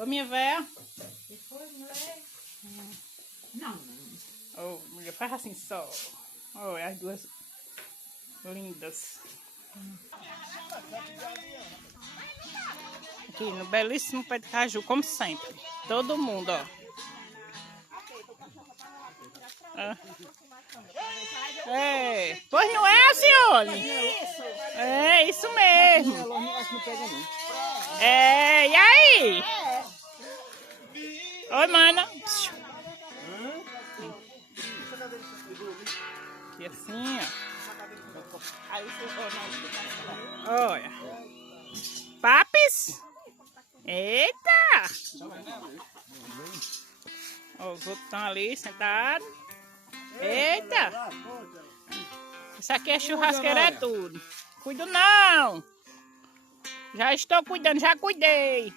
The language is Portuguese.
Ô, minha véia. Que foi, mulher? Não. Ô, mulher, faz assim só. Olha as duas lindas. Aqui no belíssimo pé de caju, como sempre. Todo mundo, ó. É. Pois não é, Alcione? É, isso mesmo. É, e aí? Oi, mana. E assim, ó. Olha. Papis? Eita! Ó, os outros estão ali sentados. Eita! Isso aqui é churrasqueira, é tudo. Cuido não! Já estou cuidando, já cuidei.